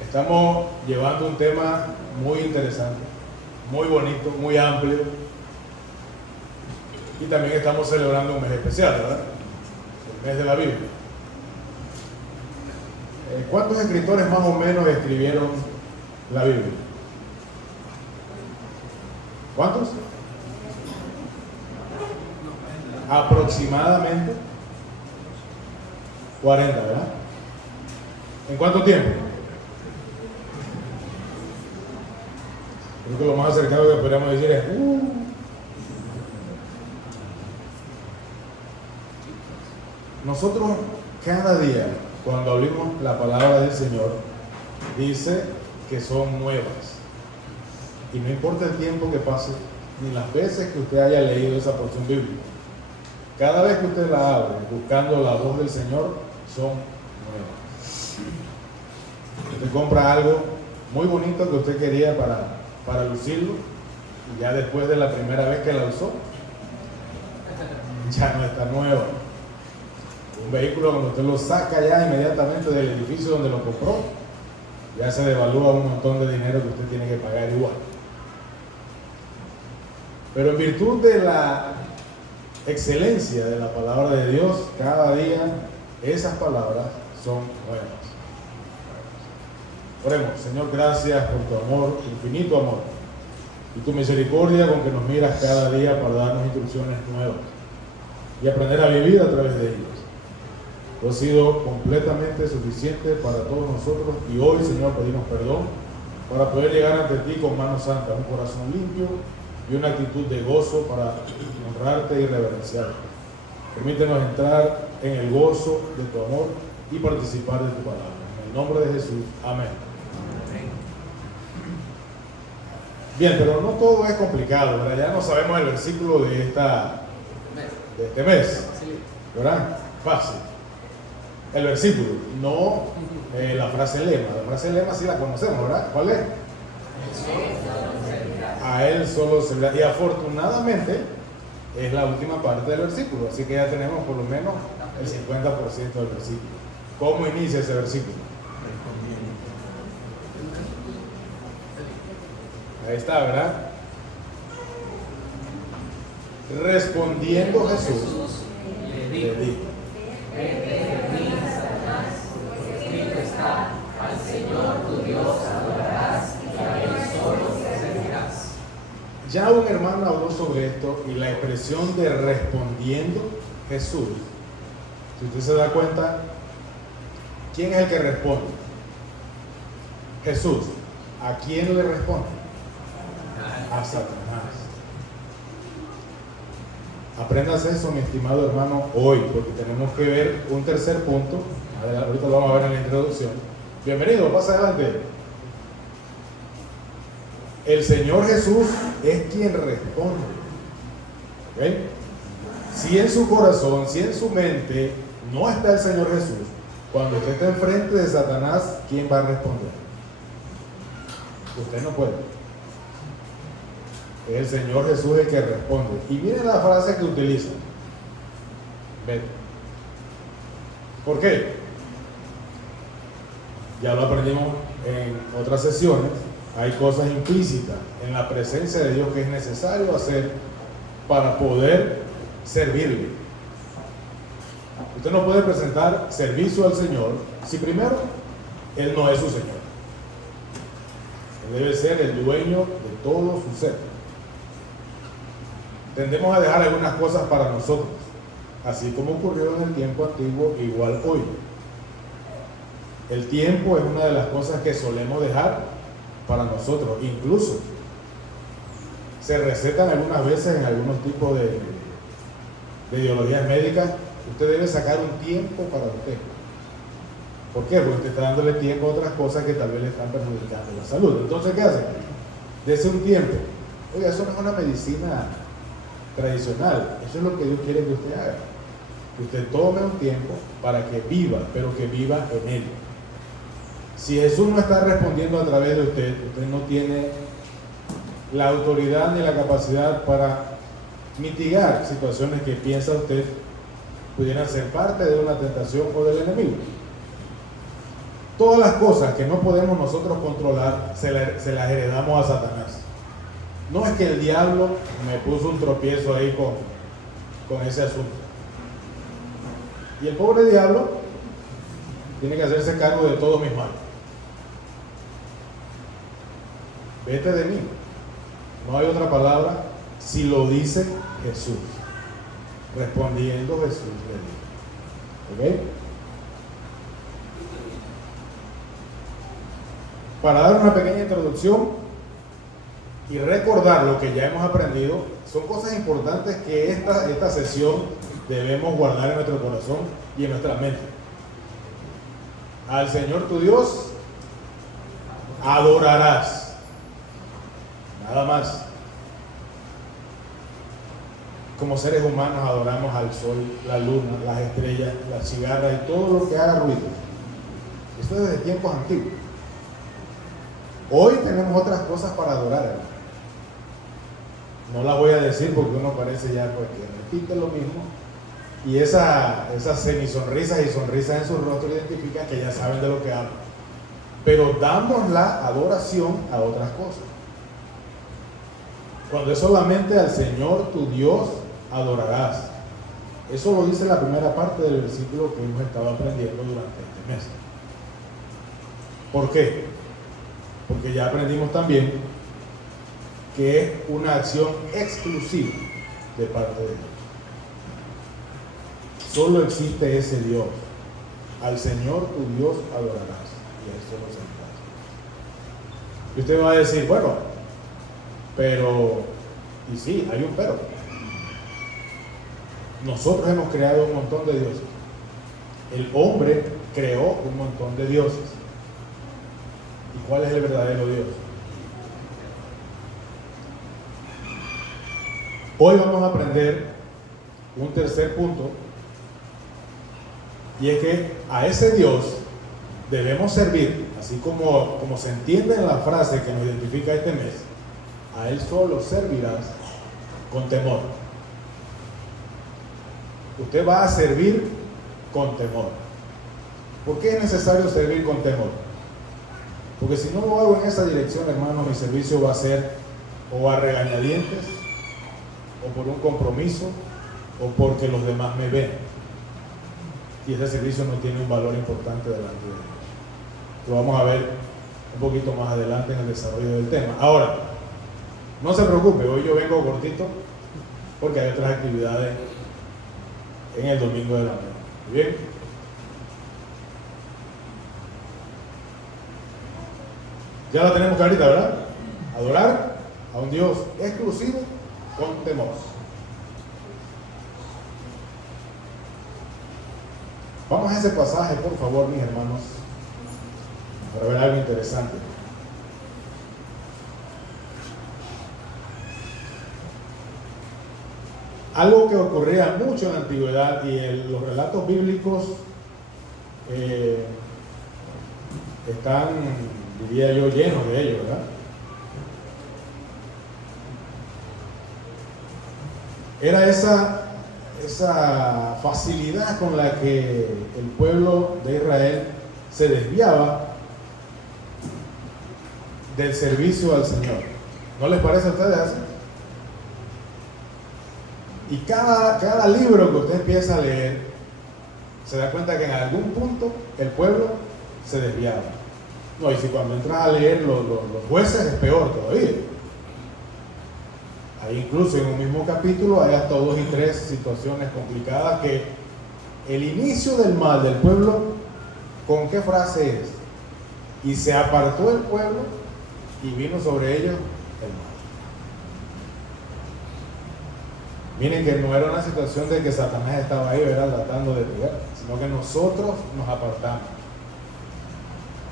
Estamos llevando un tema muy interesante, muy bonito, muy amplio, y también estamos celebrando un mes especial, ¿verdad? El mes de la Biblia. ¿Cuántos escritores más o menos escribieron la Biblia? ¿Cuántos? Aproximadamente 40, ¿verdad? ¿En cuánto tiempo? Creo que lo más cercano que podríamos decir es Nosotros cada día, cuando abrimos la palabra del Señor, dice que son nuevas. Y no importa el tiempo que pase, ni las veces que usted haya leído esa porción bíblica, cada vez que usted la abre, buscando la voz del Señor, son nuevas. Usted compra algo muy bonito que usted quería para lucirlo, y ya después de la primera vez que la usó, ya no está nuevo. Un vehículo, cuando usted lo saca ya inmediatamente del edificio donde lo compró, ya se devalúa un montón de dinero que usted tiene que pagar igual. Pero en virtud de la excelencia de la palabra de Dios, cada día esas palabras son nuevas. Oremos. Señor, gracias por tu amor, tu infinito amor, y tu misericordia con que nos miras cada día para darnos instrucciones nuevas y aprender a vivir a través de ellas. Tú has sido completamente suficiente para todos nosotros, y hoy, Señor, pedimos perdón para poder llegar ante ti con mano santa, un corazón limpio y una actitud de gozo para honrarte y reverenciarte. Permítenos entrar en el gozo de tu amor y participar de tu palabra. En el nombre de Jesús. Amén. Bien, pero no todo es complicado, ¿verdad? Ya no sabemos el versículo de este mes, ¿verdad? Fácil. El versículo, no la frase lema. La frase lema sí la conocemos, ¿verdad? ¿Cuál es? A él solo servirá. Y afortunadamente es la última parte del versículo, así que ya tenemos por lo menos el 50% del versículo. ¿Cómo inicia ese versículo? Ahí está, ¿verdad? Respondiendo Jesús le dijo: escrito está, al Señor tu Dios adorarás y a Él solo servirás. Ya un hermano habló sobre esto, y la expresión de respondiendo Jesús, si usted se da cuenta, ¿quién es el que responde? Jesús. ¿A quién le responde? A Satanás. Apréndase eso, mi estimado hermano, hoy, porque tenemos que ver un tercer punto. Ahorita lo vamos a ver en la introducción. Bienvenido, pasa adelante. El Señor Jesús es quien responde. ¿Okay? Si en su corazón, si en su mente no está el Señor Jesús, cuando usted está enfrente de Satanás, ¿quién va a responder? Usted no puede. Es el Señor Jesús el que responde. Y miren la frase que utiliza. Vete. ¿Por qué? Ya lo aprendimos en otras sesiones. Hay cosas implícitas en la presencia de Dios que es necesario hacer para poder servirle. Usted no puede presentar servicio al Señor si primero Él no es su Señor. Él debe ser el dueño de todo su ser. Tendemos a dejar algunas cosas para nosotros, así como ocurrió en el tiempo antiguo, igual hoy. El tiempo es una de las cosas que solemos dejar para nosotros. Incluso se recetan algunas veces en algunos tipos de ideologías médicas: usted debe sacar un tiempo para usted. ¿Por qué? Porque usted está dándole tiempo a otras cosas que tal vez le están perjudicando la salud. Entonces, ¿qué hace? Dese un tiempo. Oiga, eso no es una medicina tradicional. Eso es lo que Dios quiere que usted haga. Que usted tome un tiempo para que viva, pero que viva en Él. Si Jesús no está respondiendo a través de usted, usted no tiene la autoridad ni la capacidad para mitigar situaciones que piensa usted pudieran ser parte de una tentación o del enemigo. Todas las cosas que no podemos nosotros controlar, se las heredamos a Satanás. No es que el diablo me puso un tropiezo ahí con ese asunto. Y el pobre diablo tiene que hacerse cargo de todos mis males. Vete de mí. No hay otra palabra si lo dice Jesús. Respondiendo Jesús le dijo. ¿Ok? Para dar una pequeña introducción y recordar lo que ya hemos aprendido, son cosas importantes que esta sesión debemos guardar en nuestro corazón y en nuestra mente. Al Señor tu Dios adorarás. Nada más. Como seres humanos adoramos al sol, la luna, las estrellas, las cigarras y todo lo que haga ruido. Esto es desde tiempos antiguos. Hoy tenemos otras cosas para adorar, hermano. No las voy a decir porque uno parece ya pues, que repite lo mismo. Y esas semisonrisas y sonrisas en su rostro identifican que ya saben de lo que hablan. Pero damos la adoración a otras cosas. Cuando es solamente al Señor tu Dios adorarás. Eso lo dice la primera parte del versículo que hemos estado aprendiendo durante este mes. ¿Por qué? Porque ya aprendimos también que es una acción exclusiva de parte de Dios. Solo existe ese Dios. Al Señor tu Dios adorarás. Y eso lo sentirás. Y usted va a decir, bueno, pero, y sí, hay un pero. Nosotros hemos creado un montón de dioses. El hombre creó un montón de dioses. ¿Y cuál es el verdadero Dios? Hoy vamos a aprender un tercer punto, y es que a ese Dios debemos servir, así como se entiende en la frase que nos identifica este mes. A Él solo servirás con temor. Usted va a servir con temor. ¿Por qué es necesario servir con temor? Porque si no lo hago en esa dirección, hermano, mi servicio va a ser o a regañadientes, o por un compromiso, o porque los demás me ven. Y ese servicio no tiene un valor importante delante de Dios. Lo vamos a ver un poquito más adelante en el desarrollo del tema. Ahora, no se preocupe, hoy yo vengo cortito porque hay otras actividades en el domingo de la mañana. ¿Bien? Ya la tenemos clarita, ¿verdad? Adorar a un Dios exclusivo con temor. Vamos a ese pasaje, por favor, mis hermanos, para ver algo interesante. Algo que ocurría mucho en la antigüedad y en los relatos bíblicos están, diría yo, llenos de ello, ¿verdad? Era esa facilidad con la que el pueblo de Israel se desviaba del servicio al Señor. ¿No les parece a ustedes así? Y cada libro que usted empieza a leer, se da cuenta que en algún punto el pueblo se desviaba. No, y si cuando entras a leer los jueces es peor todavía. Ahí incluso en un mismo capítulo hay hasta 2 y 3 situaciones complicadas que el inicio del mal del pueblo, ¿con qué frase es? Y se apartó el pueblo y vino sobre ellos el mal. Miren que no era una situación de que Satanás estaba ahí, ¿verdad?, tratando de pegar, sino que nosotros nos apartamos.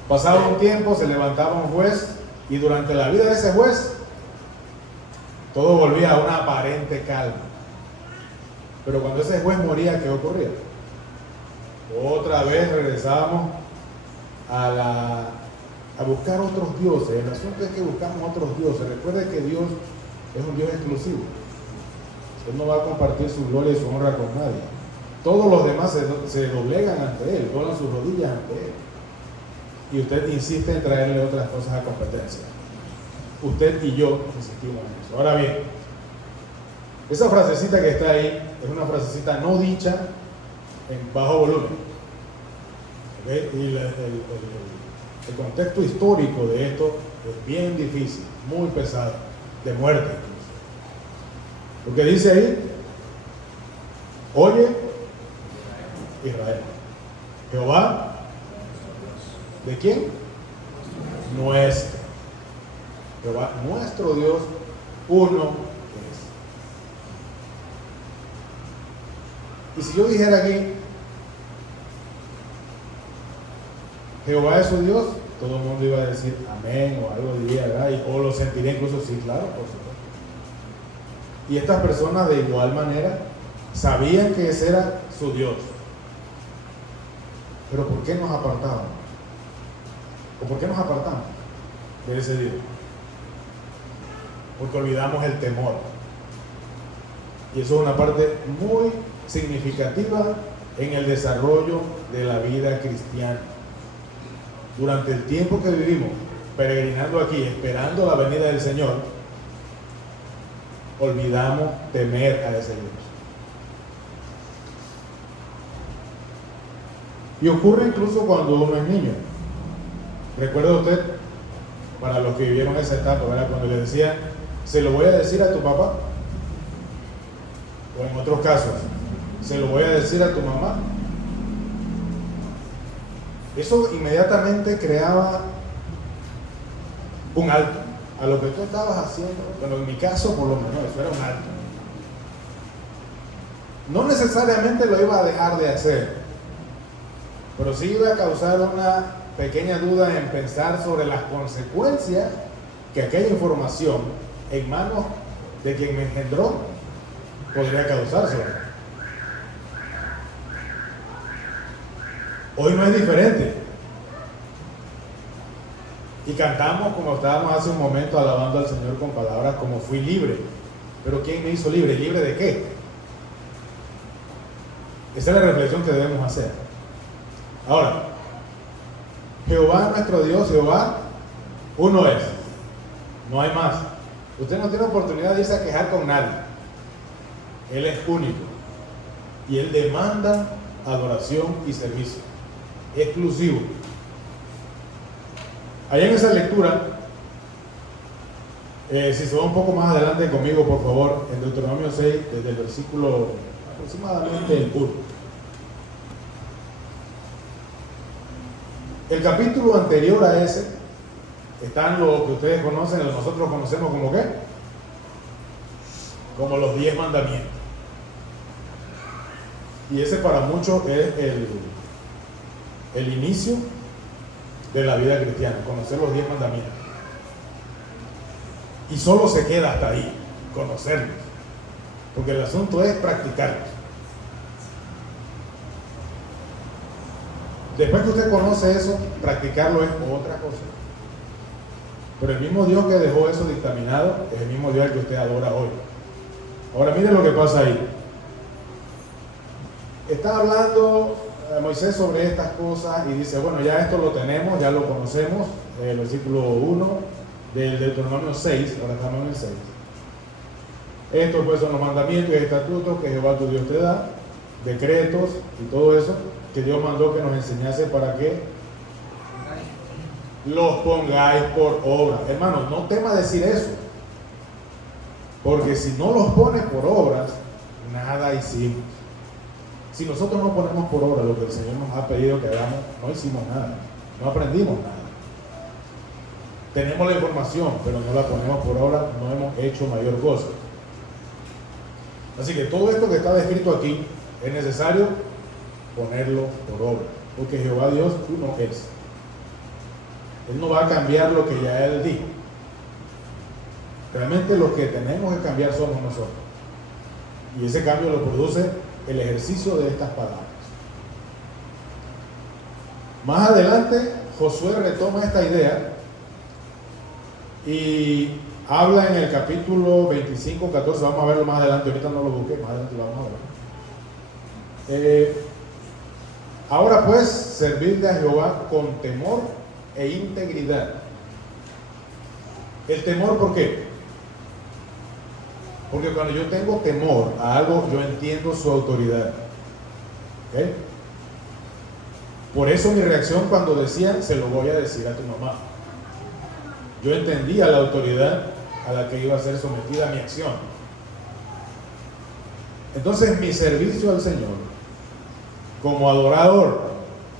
Pasaba un tiempo, se levantaba un juez y durante la vida de ese juez todo volvía a una aparente calma. Pero cuando ese juez moría, ¿qué ocurría? Otra vez regresábamos a buscar otros dioses. El asunto es que buscamos otros dioses. Recuerde que Dios es un Dios exclusivo. Él no va a compartir su gloria y su honra con nadie. Todos los demás se doblegan ante Él, doblan sus rodillas ante Él. y usted insiste en traerle otras cosas a competencia. Usted y yo insistimos en eso. Ahora bien, esa frasecita que está ahí es una frasecita no dicha en bajo volumen. ¿Okay? Y el contexto histórico de esto es bien difícil, muy pesado, de muerte incluso. Lo que dice ahí: oye, Israel, Jehová, ¿de quién? Nuestro. Jehová, nuestro Dios, uno es. Y si yo dijera aquí, Jehová es su Dios, todo el mundo iba a decir amén, o algo diría, ¿verdad? O lo sentiría incluso, sí, claro, por supuesto. Y estas personas de igual manera sabían que ese era su Dios. Pero ¿por qué nos apartamos? ¿O por qué nos apartamos de ese Dios? Porque olvidamos el temor. Y eso es una parte muy significativa en el desarrollo de la vida cristiana. Durante el tiempo que vivimos peregrinando aquí, esperando la venida del Señor, olvidamos temer a ese Dios. Y ocurre incluso cuando uno es niño. ¿Recuerda usted, para los que vivieron esa etapa, ¿verdad? Cuando le decían, se lo voy a decir a tu papá? O en otros casos, se lo voy a decir a tu mamá. Eso inmediatamente creaba un alto a lo que tú estabas haciendo. Bueno, en mi caso, por lo menos, eso era un alto. No necesariamente lo iba a dejar de hacer, pero sí iba a causar una pequeña duda en pensar sobre las consecuencias que aquella información en manos de quien me engendró podría causarse. Hoy no es diferente. Y cantamos como estábamos hace un momento alabando al Señor con palabras como fui libre. Pero ¿quién me hizo libre? ¿Libre de qué? Esa es la reflexión que debemos hacer. Ahora, Jehová nuestro Dios, Jehová, uno es. No hay más. Usted no tiene oportunidad de irse a quejar con nadie. Él es único. Y Él demanda adoración y servicio. Exclusivo. Allá en esa lectura, si se va un poco más adelante conmigo, por favor, en Deuteronomio 6, desde el versículo aproximadamente el 1. El capítulo anterior a ese están lo que ustedes conocen, lo que nosotros conocemos como ¿qué? Como los 10 mandamientos. Y ese para muchos es el inicio de la vida cristiana, conocer los 10 mandamientos. Y solo se queda hasta ahí, conocerlos. Porque el asunto es practicarlos. Después que usted conoce eso, practicarlo es otra cosa. Pero el mismo Dios que dejó eso dictaminado es el mismo Dios al que usted adora hoy. Ahora mire lo que pasa ahí. Está hablando Moisés sobre estas cosas y dice, bueno, ya esto lo tenemos, ya lo conocemos. El versículo 1 del Deuteronomio 6, ahora estamos en el 6. Estos pues son los mandamientos y estatutos que Jehová tu Dios te da, decretos y todo eso que Dios mandó que nos enseñase para que los pongáis por obra. Hermanos, no tema decir eso, porque si no los pones por obras, nada hicimos. Si nosotros no ponemos por obra lo que el Señor nos ha pedido que hagamos, no hicimos nada, no aprendimos nada. Tenemos la información, pero no la ponemos por obra, no hemos hecho mayor cosa. Así que todo esto que está descrito aquí es necesario ponerlo por obra, porque Jehová Dios uno es. Él no va a cambiar lo que ya Él dijo. Realmente lo que tenemos que cambiar somos nosotros. Y ese cambio lo produce el ejercicio de estas palabras. Más adelante, Josué retoma esta idea y habla en el capítulo 25, 14, vamos a verlo más adelante, ahorita no lo busqué, más adelante lo vamos a ver. Ahora pues, servirle a Jehová con temor e integridad. El temor, ¿por qué? Porque cuando yo tengo temor a algo, yo entiendo su autoridad. ¿Ok? Por eso mi reacción cuando decían, se lo voy a decir a tu mamá. Yo entendía la autoridad a la que iba a ser sometida mi acción. Entonces mi servicio al Señor, como adorador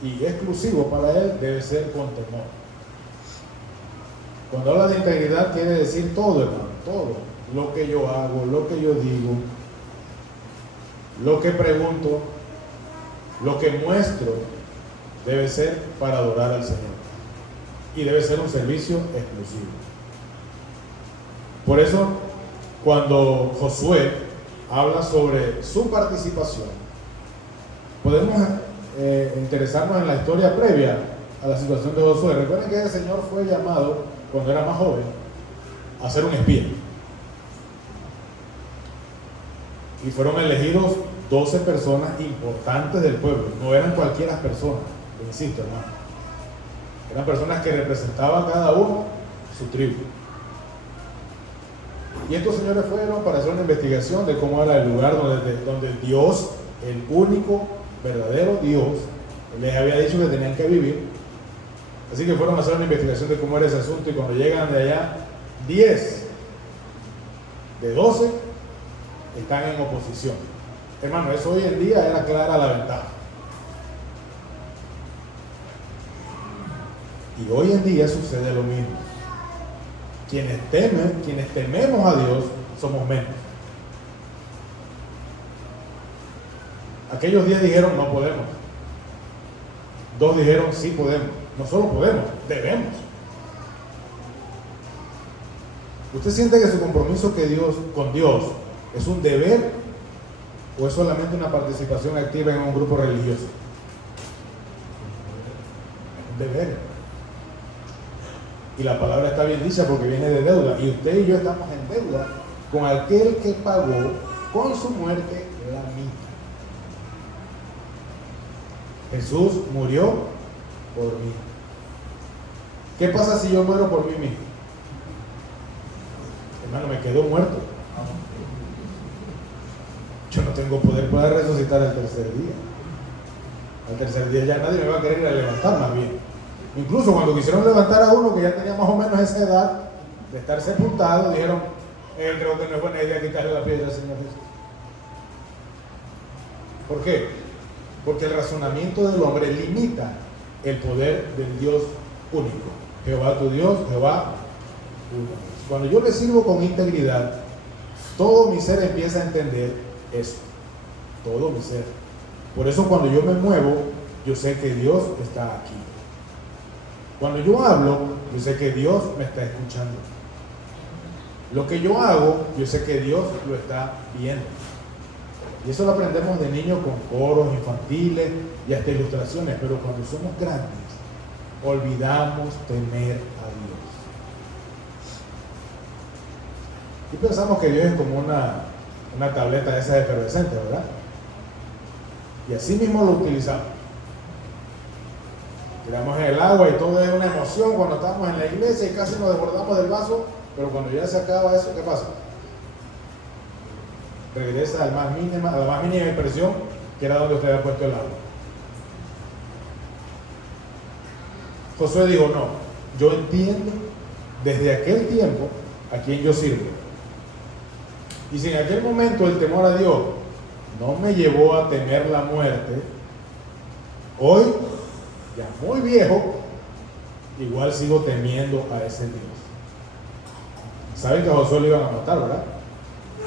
y exclusivo para Él, debe ser con temor. Cuando habla de integridad quiere decir todo, hermano, todo. Lo que yo hago, lo que yo digo, lo que pregunto, lo que muestro, debe ser para adorar al Señor. Y debe ser un servicio exclusivo. Por eso, cuando Josué habla sobre su participación, podemos interesarnos en la historia previa a la situación de Josué. Recuerden que ese señor fue llamado, cuando era más joven, a ser un espía. Y fueron elegidos 12 personas importantes del pueblo. No eran cualquiera persona, lo insisto, hermano. Eran personas que representaban cada uno su tribu. Y estos señores fueron para hacer una investigación de cómo era el lugar donde Dios, el único verdadero Dios, les había dicho que tenían que vivir. Así que fueron a hacer una investigación de cómo era ese asunto, y cuando llegan de allá, 10 de 12 están en oposición. Hermano, eso hoy en día era clara la ventaja. Y hoy en día sucede lo mismo. Quienes tememos a Dios, somos menos. Aquellos 10 dijeron, no podemos. 2 dijeron, sí podemos. No solo podemos, debemos. ¿Usted siente que su compromiso con Dios es un deber o es solamente una participación activa en un grupo religioso? Es un deber. Y la palabra está bien dicha porque viene de deuda. Y usted y yo estamos en deuda con aquel que pagó con su muerte la mitad. Jesús murió por mí. ¿Qué pasa si yo muero por mí mismo? Hermano, me quedo muerto. Yo no tengo poder para resucitar al tercer día. Al tercer día ya nadie me va a querer ir a levantar, más bien. Incluso cuando quisieron levantar a uno que ya tenía más o menos esa edad de estar sepultado, dijeron, creo que no es buena idea quitarle la piedra al Señor Jesús. ¿Por qué? Porque el razonamiento del hombre limita el poder del Dios único. Jehová tu Dios, Jehová uno. Cuando yo le sirvo con integridad, todo mi ser empieza a entender eso. Todo mi ser. Por eso cuando yo me muevo, yo sé que Dios está aquí. Cuando yo hablo, yo sé que Dios me está escuchando. Lo que yo hago, yo sé que Dios lo está viendo. Y eso lo aprendemos de niños con coros infantiles y hasta ilustraciones. Pero cuando somos grandes, olvidamos temer a Dios. Y pensamos que Dios es como una tableta esa efervescente, ¿verdad? Y así mismo lo utilizamos. Tiramos en el agua y todo es una emoción cuando estamos en la iglesia y casi nos desbordamos del vaso, pero cuando ya se acaba eso, ¿qué pasa? Regresa a la más mínima impresión que era donde usted había puesto el agua. Josué dijo, no, yo entiendo desde aquel tiempo a quién yo sirvo. Y si en aquel momento el temor a Dios no me llevó a temer la muerte, hoy, ya muy viejo, igual sigo temiendo a ese Dios. Saben que a Josué lo iban a matar, ¿verdad?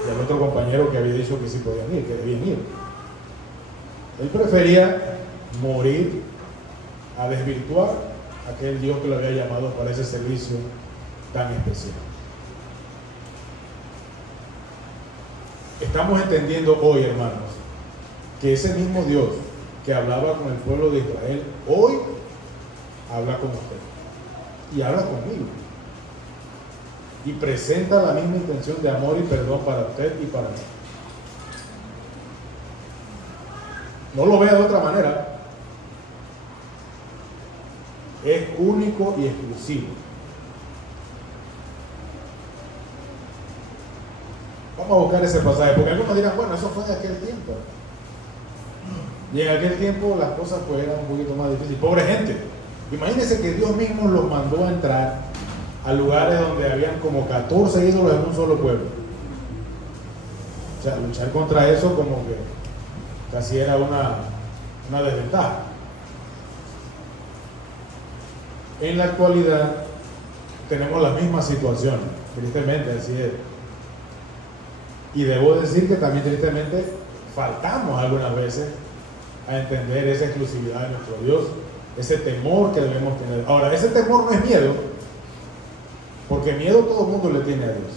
Y al otro compañero que había dicho que sí podían ir, que debían ir. Él prefería morir a desvirtuar a aquel Dios que lo había llamado para ese servicio tan especial. Estamos entendiendo hoy, hermanos, que ese mismo Dios que hablaba con el pueblo de Israel, hoy habla con usted y habla conmigo y presenta la misma intención de amor y perdón para usted y para mí. No lo vea de otra manera. Es único y exclusivo. Vamos a buscar ese pasaje, porque algunos dirán, bueno, eso fue de aquel tiempo. Y en aquel tiempo las cosas pues eran un poquito más difíciles. Pobre gente. Imagínense que Dios mismo los mandó a entrar a lugares donde habían como 14 ídolos en un solo pueblo. O sea, luchar contra eso como que casi era una desventaja. En la actualidad tenemos la misma situación, tristemente, así es. Y debo decir que también tristemente faltamos algunas veces a entender esa exclusividad de nuestro Dios, ese temor que debemos tener. Ahora, ese temor no es miedo, porque miedo todo el mundo le tiene a Dios,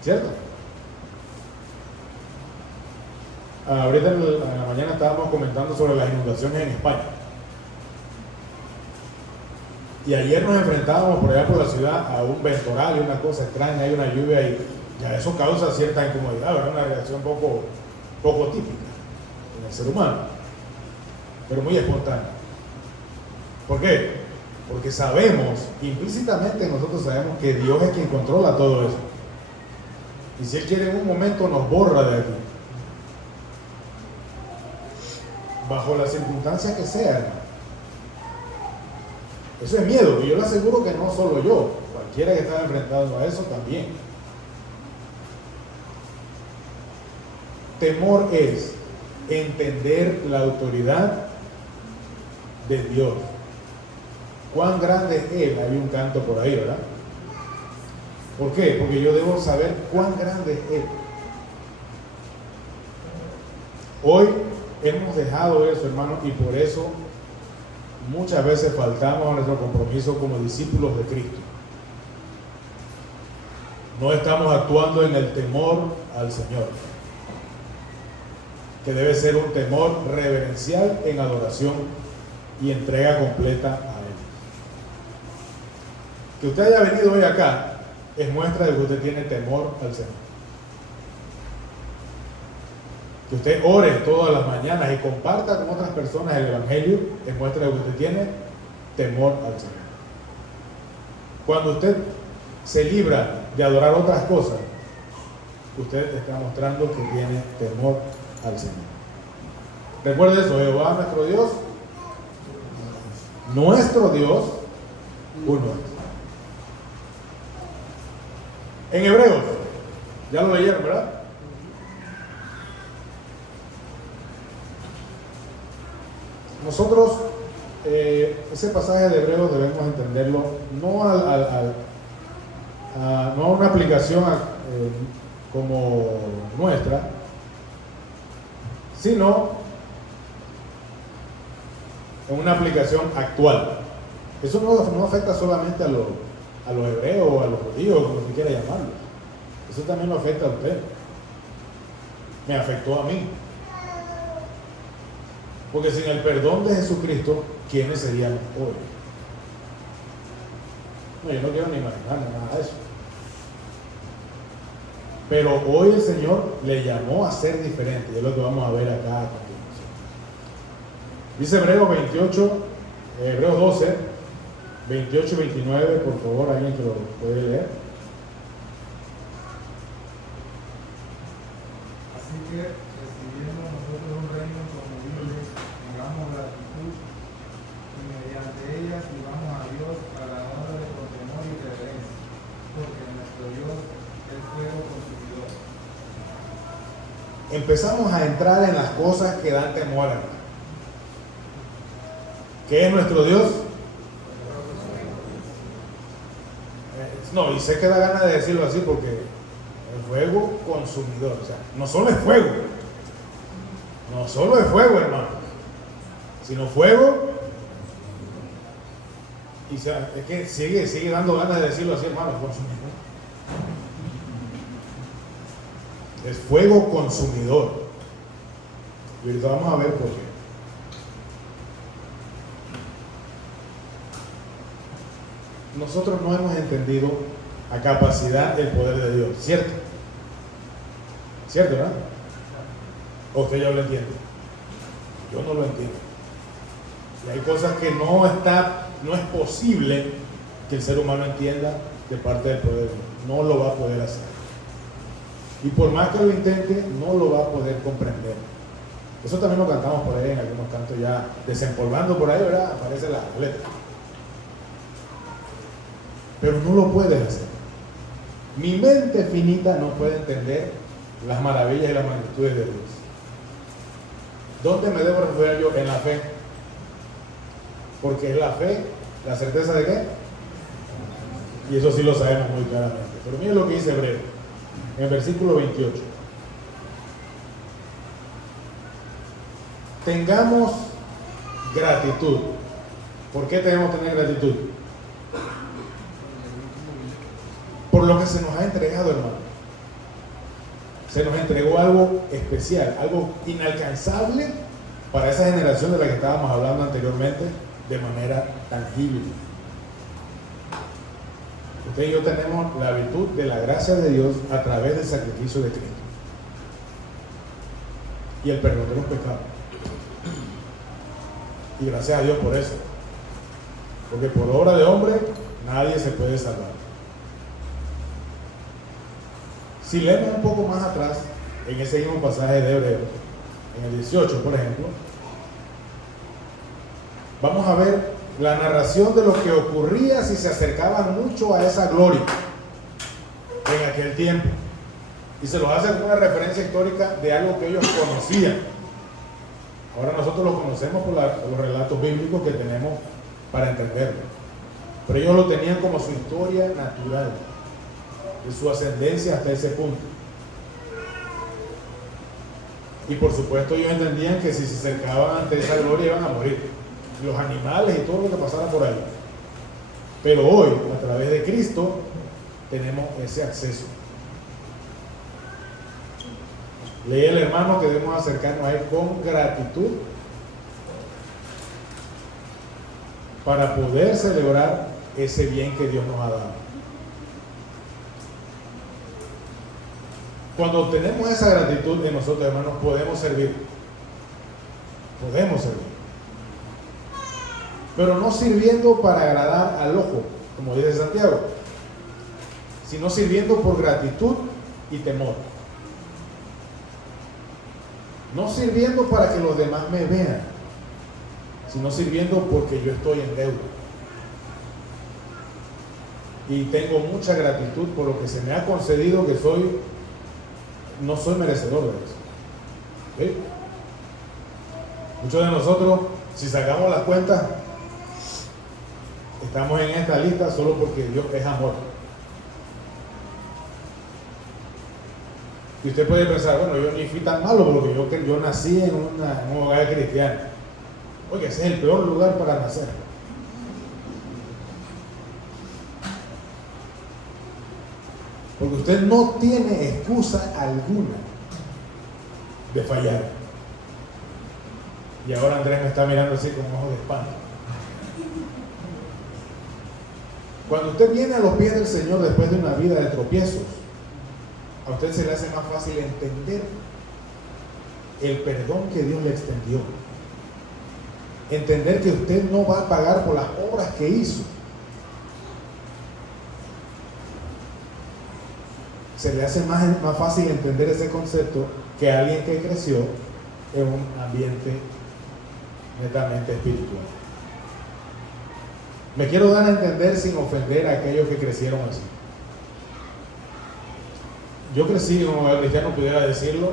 ¿cierto? Ahorita en la mañana estábamos comentando sobre las inundaciones en España. Y ayer nos enfrentábamos por allá por la ciudad a un ventoral y una cosa extraña, hay una lluvia y ya eso causa cierta incomodidad, ¿verdad? Una reacción poco típica en el ser humano, pero muy espontánea. ¿Por qué? Porque sabemos, implícitamente nosotros sabemos que Dios es quien controla todo eso. Y si Él quiere en un momento nos borra de aquí. Bajo las circunstancias que sean. Eso es miedo, y yo le aseguro que no solo yo, cualquiera que está enfrentado a eso también. Temor es entender la autoridad de Dios. ¿Cuán grande es Él? Hay un canto por ahí, ¿verdad? ¿Por qué? Porque yo debo saber cuán grande es Él. Hoy hemos dejado eso, hermanos, y por eso muchas veces faltamos a nuestro compromiso como discípulos de Cristo. No estamos actuando en el temor al Señor, que debe ser un temor reverencial en adoración y entrega completa a Él. Que usted haya venido hoy acá es muestra de que usted tiene temor al Señor. Que usted ore todas las mañanas y comparta con otras personas el Evangelio es muestra de que usted tiene temor al Señor. Cuando usted se libra de adorar otras cosas, usted está mostrando que tiene temor al Señor. Recuerde eso, Jehová nuestro Dios, uno es. En Hebreos, ya lo leyeron, ¿verdad? Nosotros, ese pasaje de Hebreos debemos entenderlo no no a una aplicación como nuestra, sino en una aplicación actual. Eso no afecta solamente a los hebreos o a los judíos, como se quiera llamarlo. Eso también lo afecta a usted. Me afectó a mí. Porque sin el perdón de Jesucristo, ¿quiénes serían hoy? No, yo no quiero ni imaginarme nada de eso. Pero hoy el Señor le llamó a ser diferente. Y es lo que vamos a ver acá a continuación. Dice Hebreos 12, 28 y 29, por favor, alguien que lo puede leer. Así que, recibiendo nosotros un reino conmovible, tengamos gratitud y mediante ella sirvamos a Dios para honra con temor y reverencia, porque nuestro Dios es fuego consumidor. Empezamos a entrar en las cosas que dan temor, hermano. ¿Qué es nuestro Dios? No, y sé que da ganas de decirlo así porque el fuego consumidor, o sea, no solo es fuego, hermano, sino fuego, y es que sigue dando ganas de decirlo así, hermano, consumidor. Es fuego consumidor. Y ahorita vamos a ver por qué. Nosotros no hemos entendido a capacidad del poder de Dios, ¿cierto? ¿Cierto, verdad? ¿O usted ya lo entiende? Yo no lo entiendo. Y hay cosas que no está no es posible que el ser humano entienda de parte del poder de Dios. No lo va a poder hacer. Y por más que lo intente, no lo va a poder comprender. Eso también lo cantamos por ahí en algunos cantos ya desempolvando por ahí, ¿verdad? Aparece la letra. Pero no lo puedes hacer. Mi mente finita no puede entender las maravillas y las magnitudes de Dios. ¿Dónde me debo refugiar yo? En la fe. Porque es la fe, la certeza de qué. Y eso sí lo sabemos muy claramente. Pero miren lo que dice Hebreo, en el versículo 28. Tengamos gratitud. ¿Por qué tenemos que tener gratitud? Por lo que se nos ha entregado, hermano. Se nos entregó algo especial, algo inalcanzable para esa generación de la que estábamos hablando anteriormente, de manera tangible. Usted y yo tenemos la virtud de la gracia de Dios a través del sacrificio de Cristo y el perdón de los pecados. Y gracias a Dios por eso, porque por obra de hombre nadie se puede salvar. Si leemos un poco más atrás, en ese mismo pasaje de Hebreos, en el 18, por ejemplo, vamos a ver la narración de lo que ocurría si se acercaban mucho a esa gloria en aquel tiempo. Y se los hace como una referencia histórica de algo que ellos conocían. Ahora nosotros lo conocemos por los relatos bíblicos que tenemos para entenderlo. Pero ellos lo tenían como su historia natural, de su ascendencia hasta ese punto. Y por supuesto ellos entendían que si se acercaban ante esa gloria iban a morir, los animales y todo lo que pasara por ahí. Pero hoy, a través de Cristo, tenemos ese acceso. Leí el hermano que debemos acercarnos a él con gratitud para poder celebrar ese bien que Dios nos ha dado. Cuando tenemos esa gratitud en nosotros, hermanos, podemos servir. Podemos servir. Pero no sirviendo para agradar al ojo, como dice Santiago, sino sirviendo por gratitud y temor. No sirviendo para que los demás me vean, sino sirviendo porque yo estoy en deuda. Y tengo mucha gratitud por lo que se me ha concedido, que no soy merecedor de eso. ¿Sí? Muchos de nosotros, si sacamos las cuentas, estamos en esta lista solo porque Dios es amor. Y usted puede pensar, bueno, yo ni fui tan malo porque yo nací en un hogar cristiano. Oye, ese es el peor lugar para nacer. Porque usted no tiene excusa alguna de fallar. Y ahora Andrés me está mirando así con ojos de espanto. Cuando usted viene a los pies del Señor después de una vida de tropiezos, a usted se le hace más fácil entender el perdón que Dios le extendió. Entender que usted no va a pagar por las obras que hizo. Se le hace más fácil entender ese concepto que a alguien que creció en un ambiente netamente espiritual. Me quiero dar a entender sin ofender a aquellos que crecieron así. Yo crecí en un hogar cristiano, pudiera decirlo,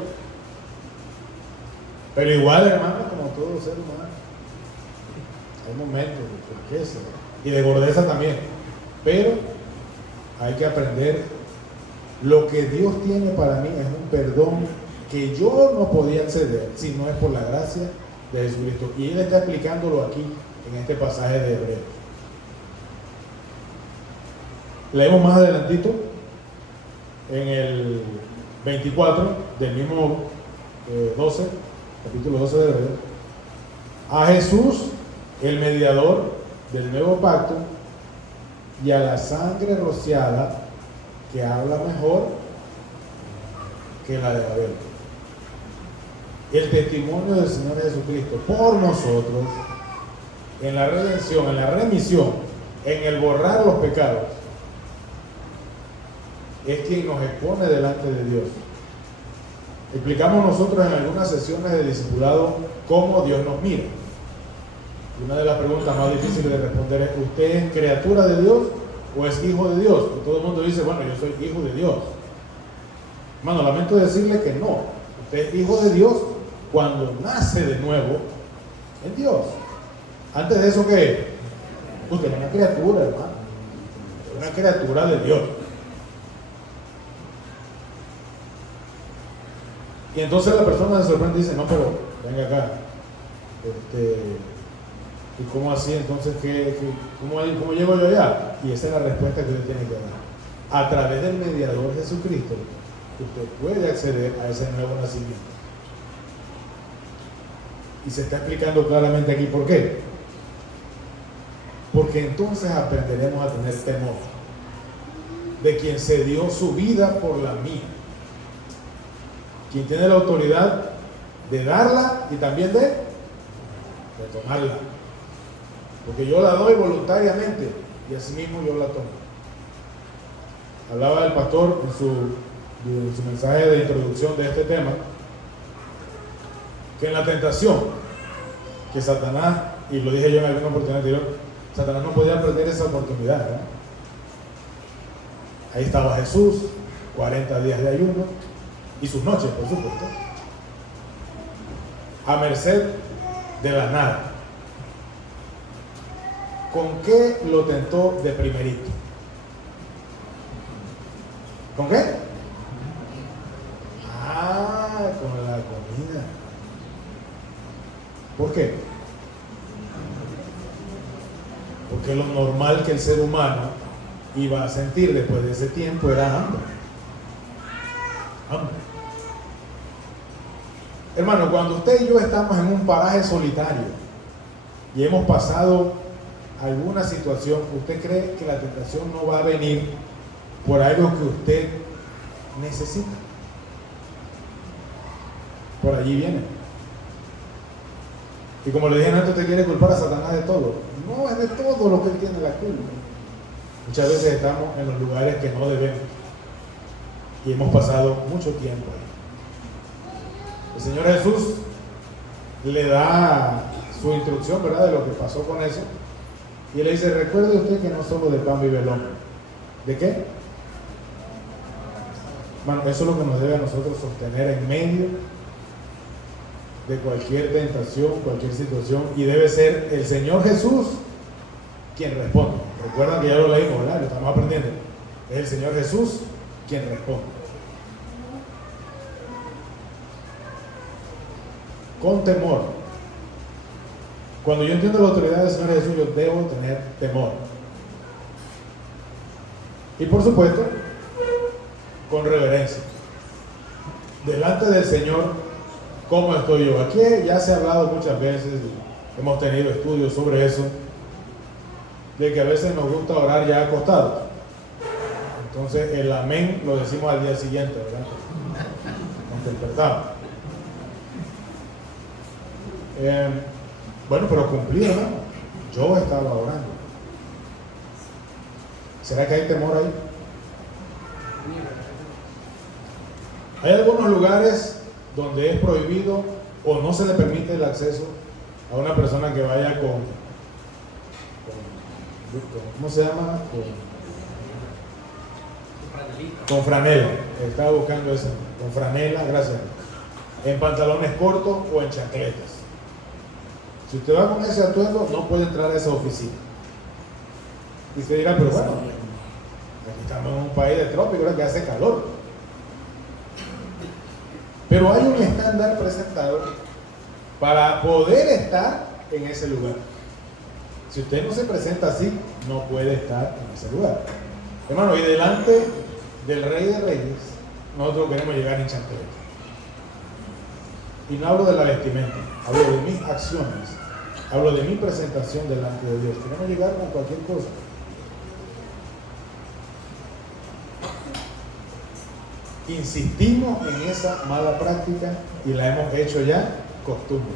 pero igual, hermano, como todo ser humano, hay momentos de flaqueza y de gordeza también, pero hay que aprender. Lo que Dios tiene para mí es un perdón que yo no podía acceder si no es por la gracia de Jesucristo. Y Él está explicándolo aquí en este pasaje de Hebreos. Leemos más adelantito en el 24 del mismo 12, capítulo 12 de Hebreos. A Jesús, el mediador del nuevo pacto, y a la sangre rociada, que habla mejor que la de Abel. El testimonio del Señor Jesucristo por nosotros en la redención, en la remisión, en el borrar los pecados, es quien nos expone delante de Dios. Explicamos nosotros en algunas sesiones de discipulado cómo Dios nos mira. Y una de las preguntas más difíciles de responder es: ¿usted es criatura de Dios o es hijo de Dios? Y todo el mundo dice: bueno, yo soy hijo de Dios. Hermano, lamento decirle que no. Usted es hijo de Dios cuando nace de nuevo en Dios. Antes de eso, ¿qué? Usted es una criatura, hermano. Es una criatura de Dios. Y entonces la persona se sorprende y dice: no, pero venga acá. ¿Y cómo así? Entonces, ¿cómo llego yo allá? Y esa es la respuesta que usted tiene que dar. A través del mediador Jesucristo, usted puede acceder a ese nuevo nacimiento. Y se está explicando claramente aquí por qué. Porque entonces aprenderemos a tener temor de quien se dio su vida por la mía, quien tiene la autoridad de darla y también de tomarla, porque yo la doy voluntariamente y así mismo yo la tomo. Hablaba el pastor en su mensaje de introducción de este tema, que en la tentación que Satanás, y lo dije yo en alguna oportunidad anterior, Satanás no podía perder esa oportunidad, ¿verdad? Ahí estaba Jesús, 40 días de ayuno y sus noches, por supuesto, a merced de la nada. ¿Con qué lo tentó de primerito? ¿Con qué? Con la comida. ¿Por qué? Porque lo normal que el ser humano iba a sentir después de ese tiempo era hambre. Hambre. Hermano, cuando usted y yo estamos en un paraje solitario y hemos pasado alguna situación, ¿usted cree que la tentación no va a venir por algo que usted necesita? Por allí viene. Y como le dije antes, usted quiere culpar a Satanás de todo. No es de todo lo que él tiene la culpa. Muchas veces estamos en los lugares que no debemos y hemos pasado mucho tiempo ahí. El Señor Jesús le da su instrucción, ¿verdad?, de lo que pasó con eso, y le dice: recuerde usted que no solo de pan vive el hombre. ¿De qué? Bueno, eso es lo que nos debe a nosotros sostener en medio de cualquier tentación, cualquier situación, y debe ser el Señor Jesús quien responde. Recuerdan que ya lo leímos, ¿verdad? Lo estamos aprendiendo. Es el Señor Jesús quien responde. Con temor. Cuando yo entiendo la autoridad del Señor Jesús, yo debo tener temor. Y por supuesto, con reverencia. Delante del Señor, ¿cómo estoy yo? Aquí ya se ha hablado muchas veces, hemos tenido estudios sobre eso, de que a veces nos gusta orar ya acostados. Entonces el amén lo decimos al día siguiente, ¿verdad? Nos despertamos. Bueno, pero cumplí, hermano. Yo estaba orando. ¿Será que hay temor ahí? Hay algunos lugares donde es prohibido o no se le permite el acceso a una persona que vaya con ¿cómo se llama? Con franela. Estaba buscando eso. Con franela, gracias. En pantalones cortos o en chancletas. Si usted va con ese atuendo, no puede entrar a esa oficina. Y usted dirá: pero bueno, aquí estamos en un país de trópicos que hace calor. Pero hay un estándar presentado para poder estar en ese lugar. Si usted no se presenta así, no puede estar en ese lugar. Hermano, y delante del Rey de Reyes, nosotros queremos llegar en chancleta. Y no hablo de la vestimenta, hablo de mis acciones, hablo de mi presentación delante de Dios. Queremos llegar con cualquier cosa. Insistimos en esa mala práctica y la hemos hecho ya costumbre.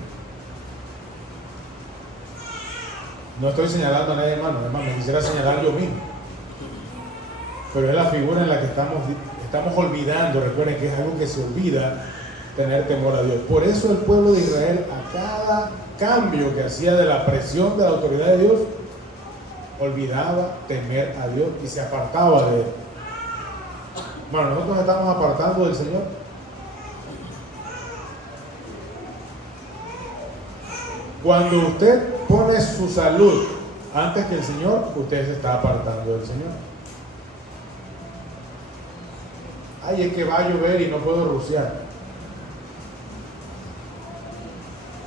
No estoy señalando a nadie, hermano, me quisiera señalar yo mismo. Pero es la figura en la que estamos olvidando. Recuerden que es algo que se olvida, tener temor a Dios. Por eso el pueblo de Israel, a cada cambio que hacía de la presión de la autoridad de Dios, olvidaba temer a Dios y se apartaba de Él. Bueno, nosotros estamos apartando del Señor. Cuando usted pone su salud antes que el Señor, usted se está apartando del Señor. Ay, es que va a llover y no puedo rociar.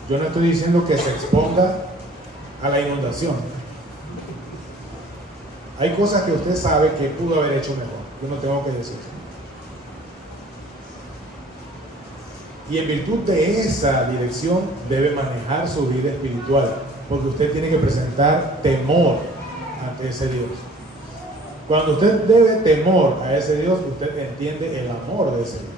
Yo no estoy diciendo que se exponga a la inundación. Hay cosas que usted sabe que pudo haber hecho mejor. Yo no tengo que decir. Y en virtud de esa dirección debe manejar su vida espiritual, porque usted tiene que presentar temor ante ese Dios. Cuando usted debe temor a ese Dios, usted entiende el amor de ese Dios.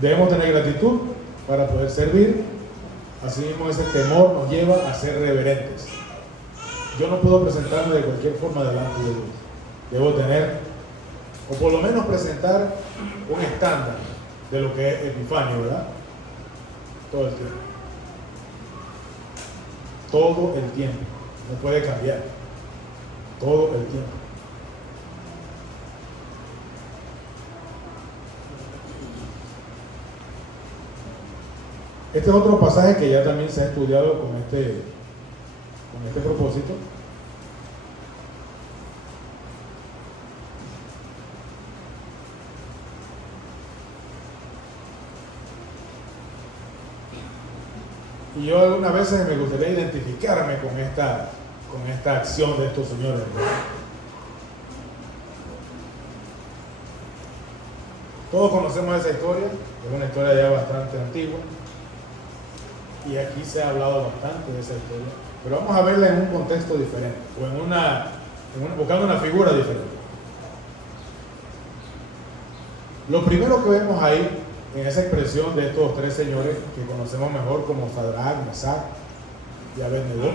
Debemos tener gratitud para poder servir. Asimismo, ese temor nos lleva a ser reverentes. Yo no puedo presentarme de cualquier forma delante de Dios. Debo tener, o por lo menos presentar, un estándar de lo que es Epifanio, ¿verdad? Todo el tiempo. Todo el tiempo. No puede cambiar. Todo el tiempo. Este es otro pasaje que ya también se ha estudiado con este propósito. Y yo algunas veces me gustaría identificarme con esta acción de estos señores, ¿no? Todos conocemos esa historia, es una historia ya bastante antigua. Y aquí se ha hablado bastante de esa historia, pero vamos a verla en un contexto diferente, o buscando una figura diferente. Lo primero que vemos ahí, en esa expresión de estos tres señores, que conocemos mejor como Sadrach, Mesach y Abednego,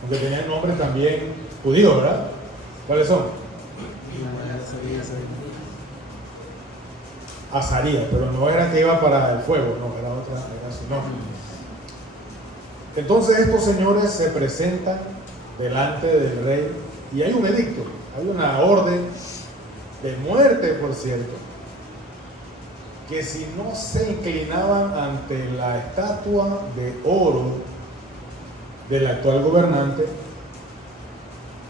aunque tenían nombres también judíos, ¿verdad? ¿Cuáles son? Azarías, pero no era que iba para el fuego, no, era su nombre. Entonces estos señores se presentan delante del rey y hay un edicto, hay una orden de muerte, por cierto, que si no se inclinaban ante la estatua de oro del actual gobernante,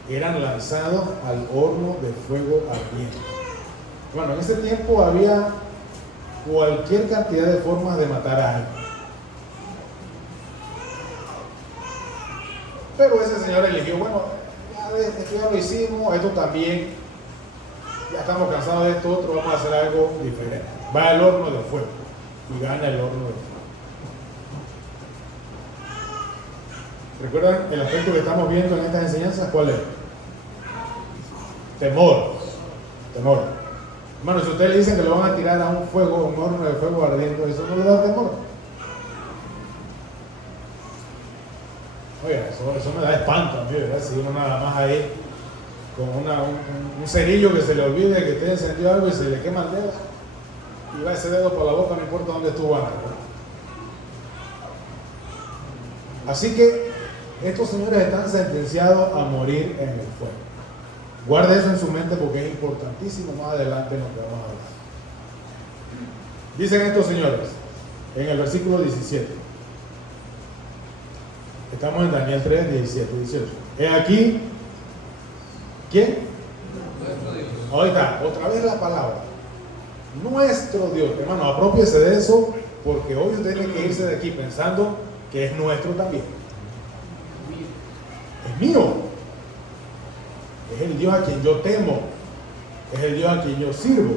eran lanzados al horno de fuego ardiente. Bueno, en ese tiempo había cualquier cantidad de formas de matar a alguien. Pero ese señor eligió, bueno, esto ya lo hicimos, esto también, ya estamos cansados de esto otro, vamos a hacer algo diferente. Va al horno de fuego y gana el horno de fuego. ¿Recuerdan el aspecto que estamos viendo en estas enseñanzas? ¿Cuál es? Temor. Temor. Hermano, si ustedes le dicen que lo van a tirar a un fuego, un horno de fuego ardiendo, ¿eso no le da temor? Oiga, eso me da espanto a mí, ¿verdad? Si uno nada más ahí con un cerillo que se le olvide que esté encendido algo y se le quema el dedo y va ese dedo por la boca, no importa dónde estuvo antes, ¿verdad? Así que estos señores están sentenciados a morir en el fuego. Guarde eso en su mente porque es importantísimo más adelante en lo que vamos a hablar. Dicen estos señores en el versículo 17. Estamos en Daniel 3, 17, 18. He aquí, ¿quién? Nuestro Dios. Ahorita, otra vez la palabra. Nuestro Dios. Hermano, apropiese de eso, porque hoy usted tiene que irse de aquí pensando que es nuestro también. Es mío. Es el Dios a quien yo temo. Es el Dios a quien yo sirvo.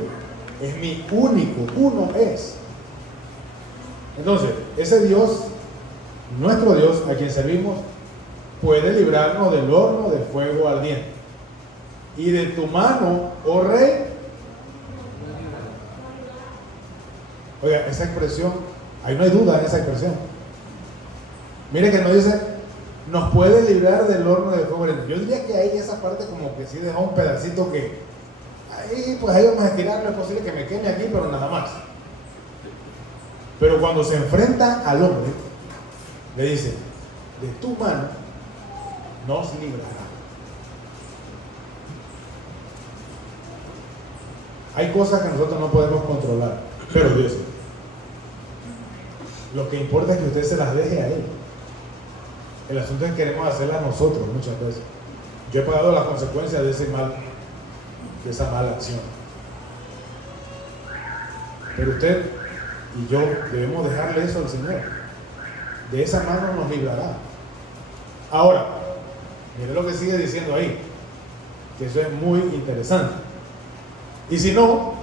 Es mi único, uno es. Entonces, ese Dios, nuestro Dios a quien servimos, puede librarnos del horno de fuego ardiente. Y de tu mano, oh rey. Oiga, esa expresión Ahí no hay duda en esa expresión. Mire que nos dice, nos puede librar del horno de fuego. Yo diría que ahí esa parte como que sí deja un pedacito que, ahí pues ahí vamos a estirarlo, es posible que me queme aquí, pero nada más. Pero cuando se enfrenta al hombre, le dice, de tu mano nos librará. Hay cosas que nosotros no podemos controlar, pero Dios sí. Lo que importa es que usted se las deje a Él. El asunto es que queremos hacerlas nosotros muchas veces. Yo he pagado las consecuencias de esa mala acción. Pero usted y yo debemos dejarle eso al Señor. De esa mano nos librará. Ahora, mire lo que sigue diciendo ahí, que eso es muy interesante. Y si no,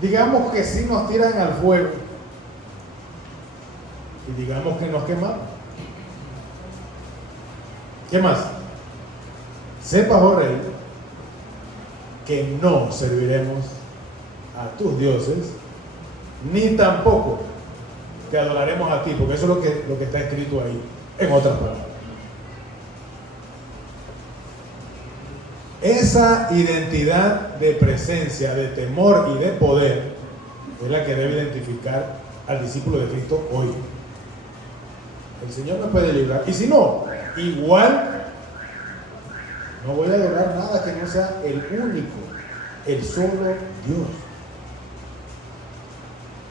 digamos que sí nos tiran al fuego y digamos que nos quemamos. ¿Qué más? Sepas, oh rey, que no serviremos a tus dioses, ni tampoco te adoraremos a ti, porque eso es lo que está escrito ahí, en otras palabras. Esa identidad de presencia, de temor y de poder es la que debe identificar al discípulo de Cristo hoy. El Señor me puede librar, y si no, igual no voy a adorar nada que no sea el único, el solo Dios.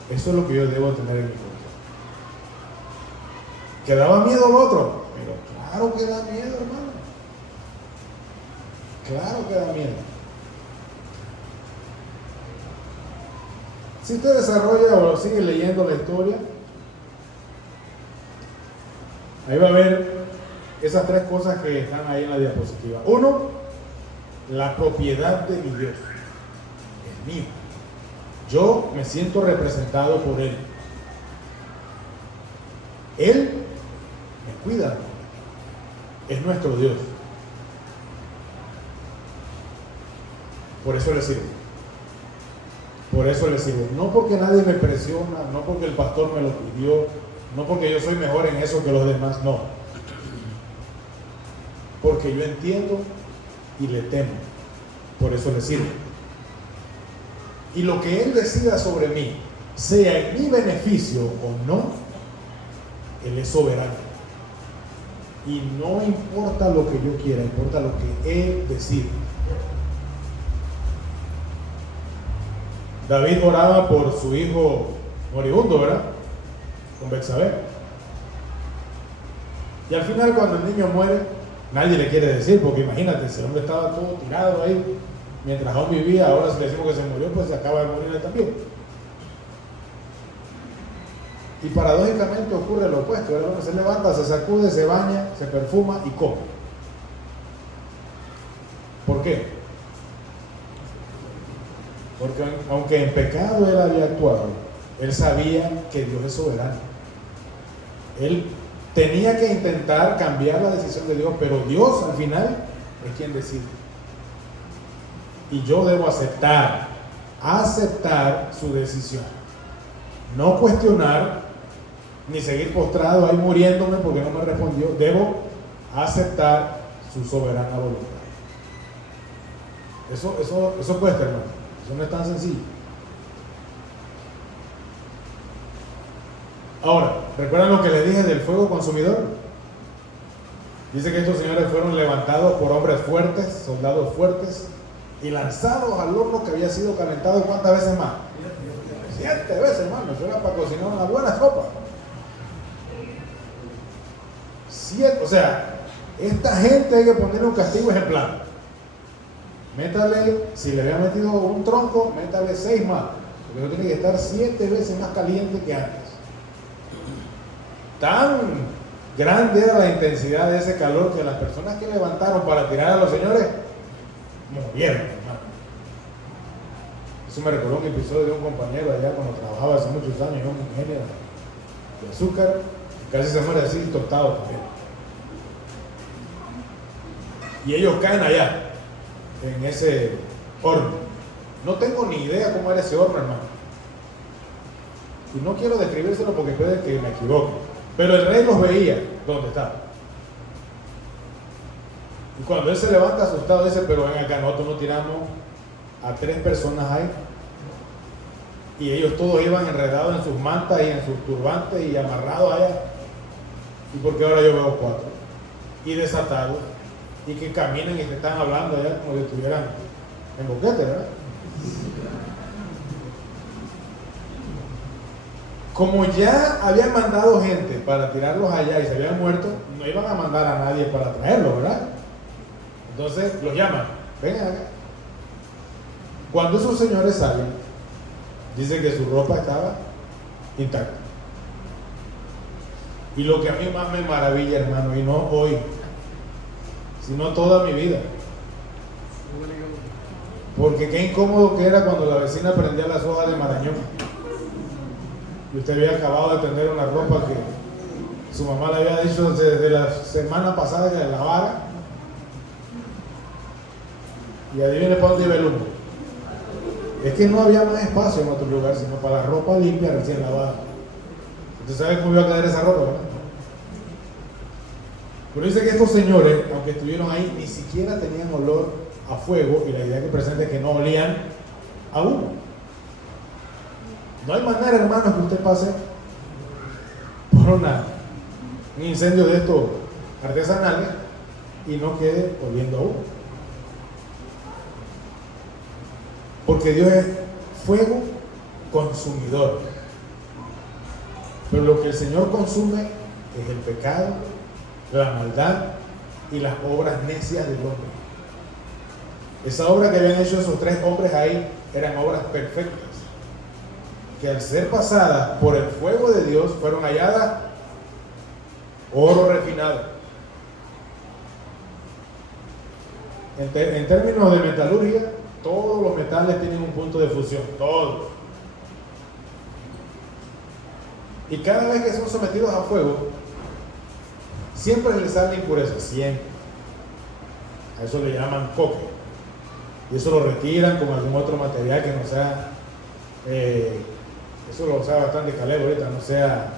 Eso es lo que yo debo tener en mi corazón. ¿Que daba miedo al otro? Pero claro que da miedo, hermano. Claro que da miedo. Si usted desarrolla o sigue leyendo la historia, ahí va a ver esas tres cosas que están ahí en la diapositiva. Uno, la propiedad de mi Dios. Es mío. Yo me siento representado por Él. Él me cuida. Es nuestro Dios. Por eso le sirvo. Por eso le sirvo. No porque nadie me presiona, no porque el pastor me lo pidió, no porque yo soy mejor en eso que los demás, no. Porque yo entiendo y le temo. Por eso le sirvo. Y lo que Él decida sobre mí, sea en mi beneficio o no, Él es soberano. Y no importa lo que yo quiera, importa lo que Él decide. David oraba por su hijo moribundo, ¿verdad? Con Betsabé. Y al final, cuando el niño muere, nadie le quiere decir, porque imagínate, ese hombre estaba todo tirado ahí, mientras aún vivía. Ahora si le decimos que se murió, pues se acaba de morir él también. Y paradójicamente ocurre lo opuesto, ¿verdad? Se levanta, se sacude, se baña, se perfuma y come. ¿Por qué? Porque aunque en pecado él había actuado, él sabía que Dios es soberano. Él tenía que intentar cambiar la decisión de Dios, pero Dios al final es quien decide. Y yo debo aceptar su decisión. No cuestionar, ni seguir postrado ahí muriéndome porque no me respondió. Debo aceptar su soberana voluntad. Eso cuesta, hermano. Eso no es tan sencillo. Ahora, ¿recuerdan lo que les dije del fuego consumidor? Dice que estos señores fueron levantados por hombres fuertes, soldados fuertes, y lanzados al horno que había sido calentado. ¿Cuántas veces más? 7 veces, hermano. Eso era para cocinar una buena sopa. 7, o sea, esta gente hay que ponerle un castigo ejemplar. Métale, si le había metido un tronco, métale 6 más, porque eso tiene que estar 7 veces más caliente que antes. Tan grande era la intensidad de ese calor que las personas que levantaron para tirar a los señores murieron, hermano. Eso me recordó un episodio de un compañero allá cuando trabajaba hace muchos años, un ingeniero de azúcar, casi se muere así tostado también. Y ellos caen allá en ese horno. No tengo ni idea cómo era ese horno, hermano. Y no quiero describírselo porque puede que me equivoque, pero el rey los veía donde estaban. Y cuando él se levanta asustado, dice, pero ven acá, nosotros no tiramos a 3 personas ahí. Y ellos todos iban enredados en sus mantas y en sus turbantes y amarrados allá. ¿Y por qué ahora yo veo 4? Y desatados, y que caminan y que están hablando allá como si estuvieran en boquete, ¿verdad? Como ya habían mandado gente para tirarlos allá y se habían muerto, no iban a mandar a nadie para traerlos, ¿verdad? Entonces los llaman, vengan acá. Cuando esos señores salen, dicen que su ropa estaba intacta. Y lo que a mí más me maravilla, hermano, y no hoy, sino toda mi vida. Porque qué incómodo que era cuando la vecina prendía las hojas de marañón. Y usted había acabado de tender una ropa que su mamá le había dicho desde la semana pasada que la lavara. Y adivine para dónde iba el humo. Es que no había más espacio en otro lugar, sino para la ropa limpia recién lavada. ¿Usted sabe cómo iba a quedar esa ropa, verdad? Pero dice que estos señores, aunque estuvieron ahí, ni siquiera tenían olor a fuego, y la idea que presenta es que no olían a humo. No hay manera, hermanos, que usted pase por un incendio de estos artesanales y no quede oliendo a humo. Porque Dios es fuego consumidor. Pero lo que el Señor consume es el pecado, la maldad y las obras necias del hombre. Esa obra que habían hecho esos 3 hombres ahí eran obras perfectas, que al ser pasadas por el fuego de Dios fueron halladas oro refinado. En términos de metalurgia, todos los metales tienen un punto de fusión, todos. Y cada vez que son sometidos a fuego, siempre les sale impureza, siempre. A eso le llaman coque. Y eso lo retiran con algún otro material que no sea, eso lo usa bastante Caleb ahorita, no sea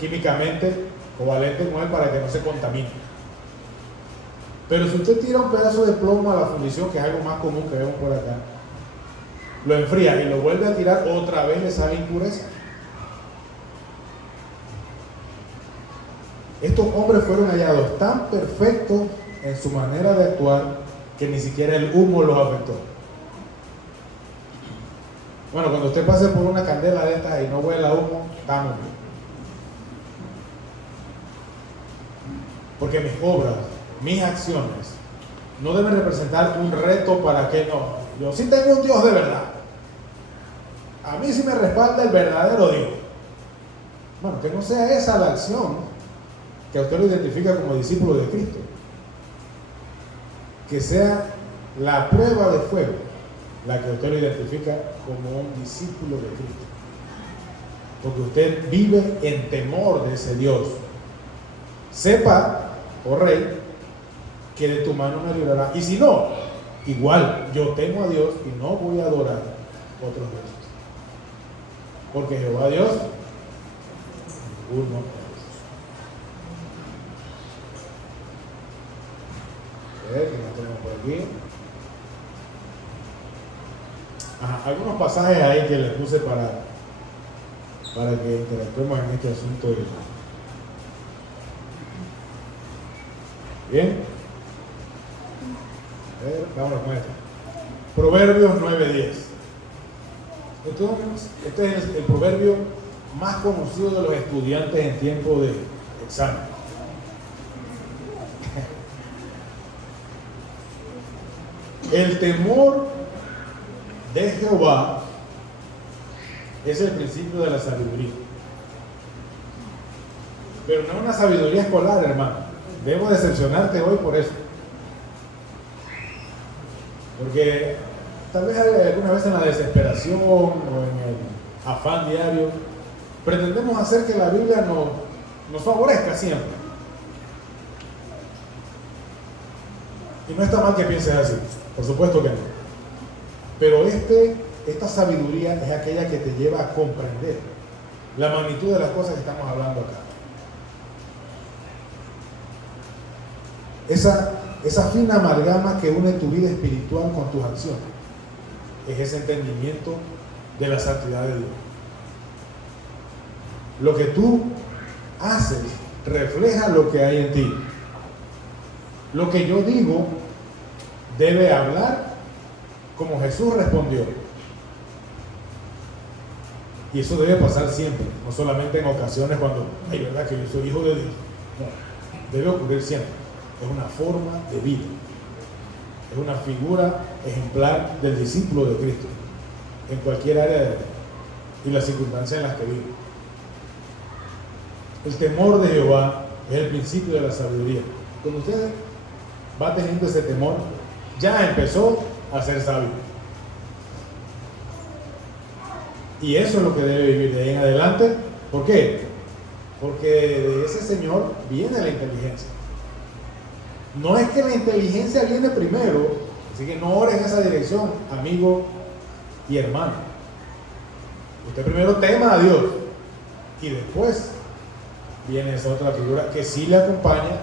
químicamente covalente con él para que no se contamine. Pero si usted tira un pedazo de plomo a la fundición, que es algo más común que vemos por acá, lo enfría y lo vuelve a tirar, otra vez le sale impureza. Estos hombres fueron hallados tan perfectos en su manera de actuar que ni siquiera el humo los afectó. Bueno, cuando usted pase por una candela de estas y no huele a humo, estamos bien. Porque mis obras, mis acciones, no deben representar un reto para que no. Yo sí tengo un Dios de verdad. A mí sí me respalda el verdadero Dios. Bueno, que no sea esa la acción que a usted lo identifica como discípulo de Cristo. Que sea la prueba de fuego la que usted lo identifica como un discípulo de Cristo. Porque usted vive en temor de ese Dios. Sepa, oh rey, que de tu mano me librará. Y si no, igual yo temo a Dios y no voy a adorar otros dioses. Porque Jehová Dios, ninguno es. A ver, ¿qué más tenemos por aquí? Ajá, algunos pasajes ahí que les puse para que interactuemos en este asunto. Bien. A ver, vámonos con esto. Proverbios 9:10. Este es el proverbio más conocido de los estudiantes en tiempo de examen. El temor de Jehová es el principio de la sabiduría. Pero no es una sabiduría escolar, hermano. Debo decepcionarte hoy por eso. Porque tal vez alguna vez en la desesperación o en el afán diario pretendemos hacer que la Biblia nos favorezca siempre. Y no está mal que pienses así, por supuesto que no. Pero esta sabiduría es aquella que te lleva a comprender la magnitud de las cosas que estamos hablando acá. Esa fina amalgama que une tu vida espiritual con tus acciones es ese entendimiento de la santidad de Dios. Lo que tú haces refleja lo que hay en ti. Lo que yo digo debe hablar como Jesús respondió. Y eso debe pasar siempre, no solamente en ocasiones cuando hay verdad que yo soy hijo de Dios. No, debe ocurrir siempre. Es una forma de vida. Es una figura ejemplar del discípulo de Cristo en cualquier área de vida y las circunstancias en las que vive. El temor de Jehová es el principio de la sabiduría. Cuando usted va teniendo ese temor, ya empezó a ser sabio. Y eso es lo que debe vivir de ahí en adelante. ¿Por qué? Porque de ese Señor viene la inteligencia. No es que la inteligencia viene primero, así que no ore en esa dirección, amigo y hermano. Usted primero tema a Dios y después viene esa otra figura que sí le acompaña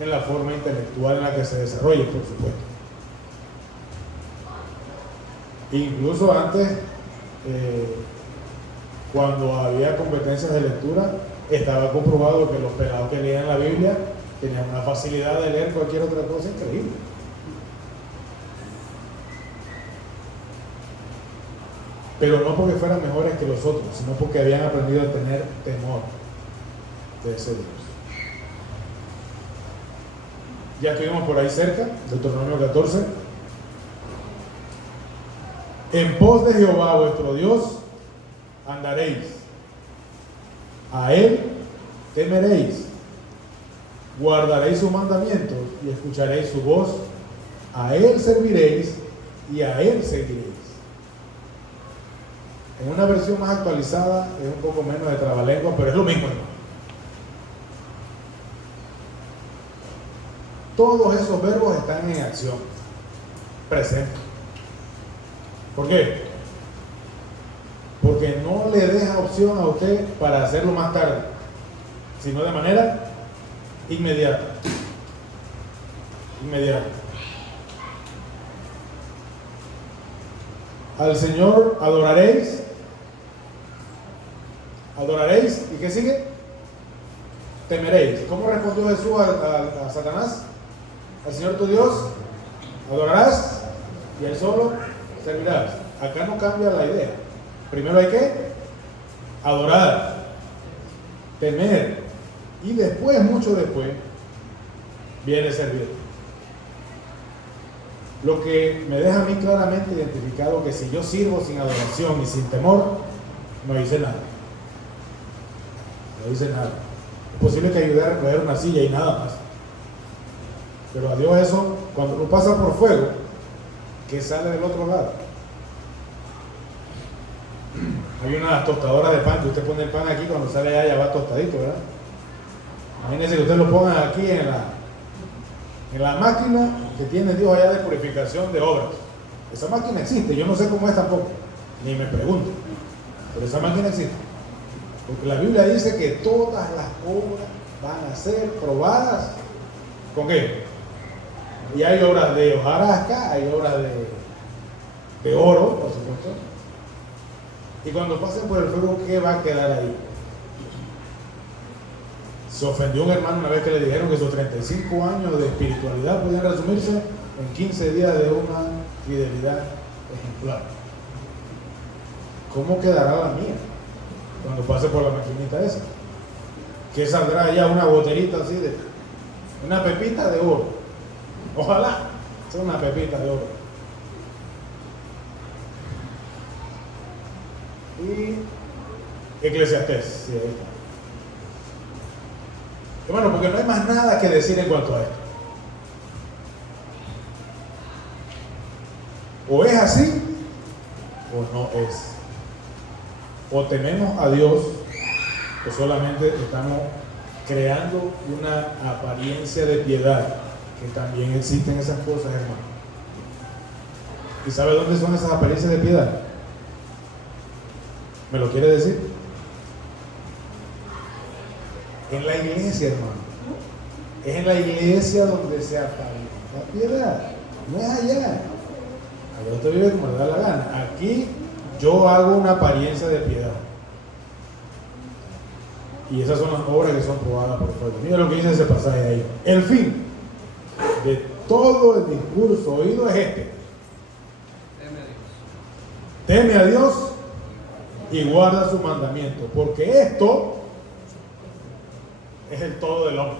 en la forma intelectual en la que se desarrolle, por supuesto. Incluso antes, cuando había competencias de lectura, estaba comprobado que los pelados que leían la Biblia tenían una facilidad de leer cualquier otra cosa increíble. Pero no porque fueran mejores que los otros, sino porque habían aprendido a tener temor de ese Dios. Ya estuvimos por ahí cerca, Deuteronomio 14. En pos de Jehová vuestro Dios andaréis, a Él temeréis, guardaréis sus mandamientos y escucharéis su voz, a Él serviréis y a Él seguiréis. En una versión más actualizada es un poco menos de trabalengua, pero es lo mismo, hermano. Todos esos verbos están en acción, presente. ¿Por qué? Porque no le deja opción a usted para hacerlo más tarde, sino de manera inmediata. Inmediata. Al Señor adoraréis. Adoraréis. ¿Y qué sigue? Temeréis. ¿Cómo respondió Jesús a Satanás? Al Señor tu Dios adorarás y a Él solo servirás. Acá no cambia la idea. Primero hay que adorar, temer, y después, mucho después, viene servir. Lo que me deja a mí claramente identificado que si yo sirvo sin adoración y sin temor, no hice nada. No hice nada. Es posible que ayude a recoger una silla y nada más. Pero a Dios eso, cuando uno pasa por fuego, que sale del otro lado. Hay unas tostadoras de pan que usted pone el pan aquí, cuando sale allá ya va tostadito, ¿verdad? Imagínense que usted lo ponga aquí en la máquina que tiene Dios allá de purificación de obras. Esa máquina existe, yo no sé cómo es tampoco, ni me pregunto, pero esa máquina existe. Porque la Biblia dice que todas las obras van a ser probadas ¿con qué? Y hay obras de hojarasca, hay obras de oro, por supuesto. Y cuando pasen por el fuego, ¿qué va a quedar ahí? Se ofendió un hermano una vez que le dijeron que sus 35 años de espiritualidad podían resumirse en 15 días de una fidelidad ejemplar. ¿Cómo quedará la mía cuando pase por la maquinita esa? Que saldrá ya una boterita así de una pepita de oro. Ojalá sea una pepita de oro. Y Eclesiastés, sí, ahí está. Y bueno, porque no hay más nada que decir en cuanto a esto. O es así, o no es. O tememos a Dios, o solamente estamos creando una apariencia de piedad, que también existen esas cosas, hermano. ¿Y sabe dónde son esas apariencias de piedad? ¿Me lo quiere decir? En la iglesia, hermano. Es en la iglesia donde se aparenta la piedad. No es allá. Allá usted vive como le da la gana. Aquí yo hago una apariencia de piedad. Y esas son las obras que son probadas por fuego. Mira lo que dice ese pasaje ahí. El fin de todo el discurso oído es este: teme a Dios y guarda su mandamiento, porque esto es el todo del hombre.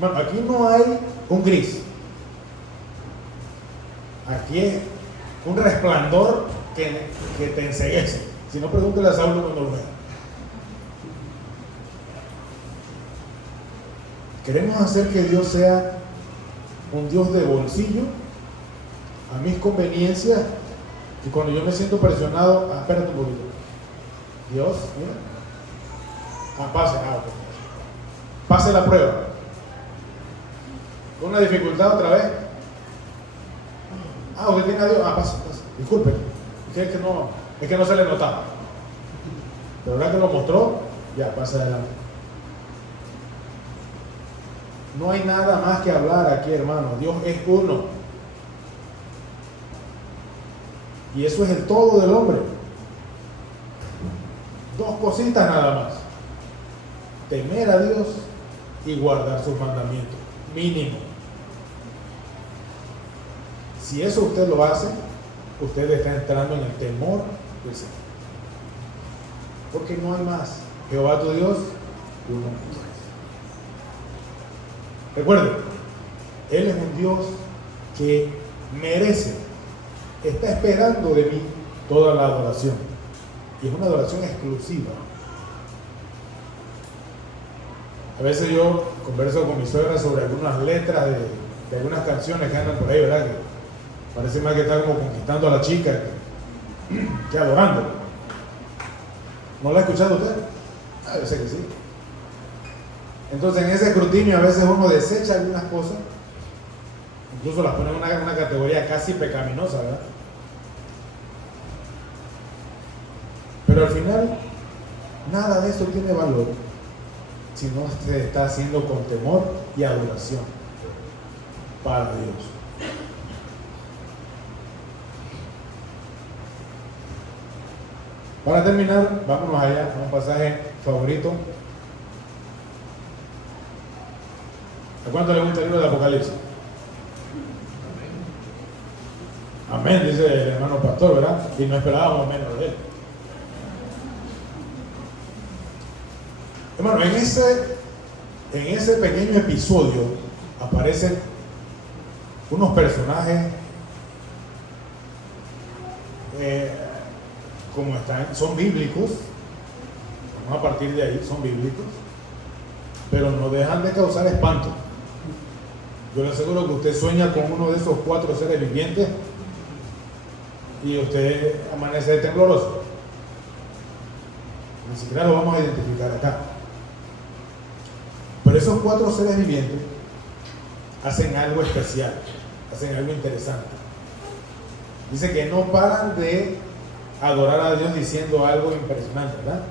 Bueno, aquí no hay un gris. Aquí es un resplandor que te enceguece. Si no, pregúntale a Saulo cuando lo vea. Queremos hacer que Dios sea un Dios de bolsillo, a mis conveniencias, y cuando yo me siento presionado, espérate un poquito. Dios, mira. Pase, ok. Pase la prueba. Con una dificultad otra vez. Usted tiene a Dios. Pase. Disculpe. Es que no se le notaba. Pero ahora que lo mostró, ya, pasa adelante. No hay nada más que hablar aquí, hermano. Dios es uno. Y eso es el todo del hombre. Dos cositas nada más: temer a Dios y guardar sus mandamientos. Mínimo. Si eso usted lo hace, usted está entrando en el temor del Señor. Porque no hay más. Jehová tu Dios, uno es. Recuerden, Él es un Dios que merece, está esperando de mí toda la adoración. Y es una adoración exclusiva. A veces yo converso con mi suegra sobre algunas letras de algunas canciones que andan por ahí, ¿verdad? Que parece más que está como conquistando a la chica que adorando. ¿No la ha escuchado usted? Yo sé que sí. Entonces, en ese escrutinio a veces uno desecha algunas cosas, incluso las pone en una categoría casi pecaminosa, ¿verdad? Pero al final, nada de eso tiene valor si no se está haciendo con temor y adoración para Dios. Para terminar, vámonos allá a un pasaje favorito. ¿A cuánto le gusta el libro de Apocalipsis? Amén, dice el hermano pastor, ¿verdad? Y no esperábamos menos de él. Hermano, en ese pequeño episodio aparecen unos personajes como están, son bíblicos. Vamos a partir de ahí, son bíblicos, pero no dejan de causar espanto. Yo le aseguro que usted sueña con uno de esos 4 seres vivientes y usted amanece tembloroso. Ni siquiera lo vamos a identificar acá. Pero esos 4 seres vivientes hacen algo especial, hacen algo interesante. Dice que no paran de adorar a Dios diciendo algo impresionante, ¿verdad?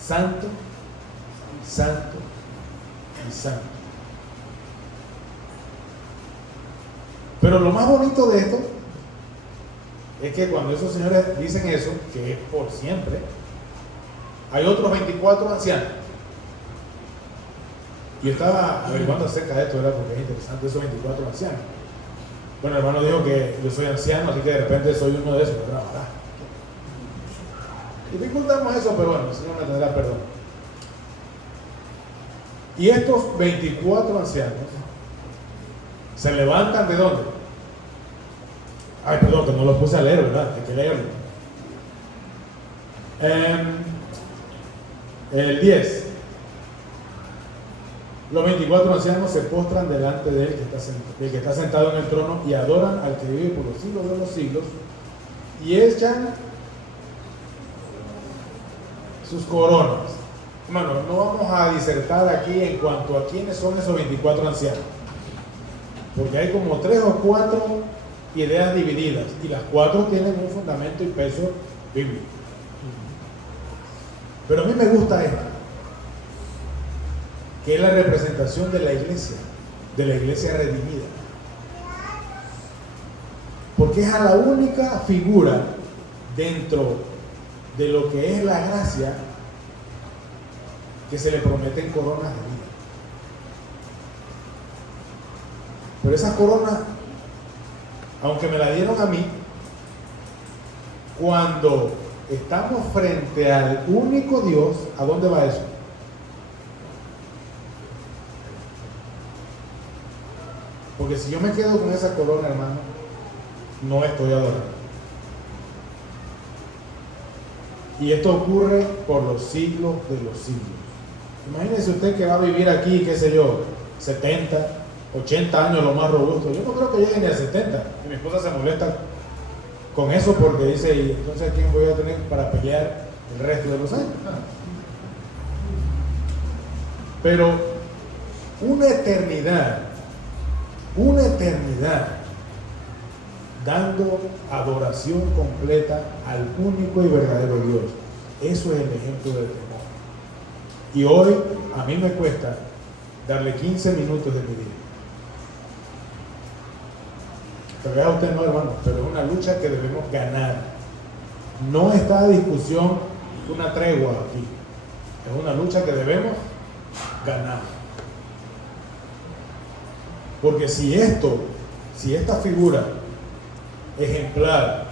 Santo, santo y santo. Pero lo más bonito de esto es que cuando esos señores dicen eso, que es por siempre, hay otros 24 ancianos. Y estaba averiguando acerca de esto, ¿verdad? Porque es interesante esos 24 ancianos. Bueno, el hermano dijo que yo soy anciano, así que de repente soy uno de esos, ¿verdad? Dificultamos eso, pero bueno, el Señor me tendrá perdón. Y estos 24 ancianos se levantan ¿de dónde? Ay, perdón, que no los puse a leer, ¿verdad? Hay que leerlo. El 10. Los 24 ancianos se postran delante de él del que está sentado en el trono y adoran al que vive por los siglos de los siglos y echan sus coronas. Hermano, no vamos a disertar aquí en cuanto a quiénes son esos 24 ancianos, porque hay como 3 o 4 ideas divididas y las 4 tienen un fundamento y peso bíblico. Pero a mí me gusta esta, que es la representación de la iglesia redimida. Porque es a la única figura dentro de lo que es la gracia que se le prometen coronas de vida. Pero esas coronas, aunque me la dieron a mí, cuando estamos frente al único Dios, ¿a dónde va eso? Porque si yo me quedo con esa corona, hermano, no estoy adorando. Y esto ocurre por los siglos de los siglos. Imagínese usted que va a vivir aquí, qué sé yo, 70, 80 años lo más robusto. Yo no creo que llegue ni a 70. Y mi esposa se molesta con eso porque dice, ¿y entonces a quién voy a tener para pelear el resto de los años? Pero una eternidad dando adoración completa al único y verdadero Dios. Eso es el ejemplo del temor. Y hoy a mí me cuesta darle 15 minutos de mi vida. Pero vea usted, no, hermano, pero es una lucha que debemos ganar. No está a discusión una tregua aquí. Es una lucha que debemos ganar. Porque si esta figura ejemplar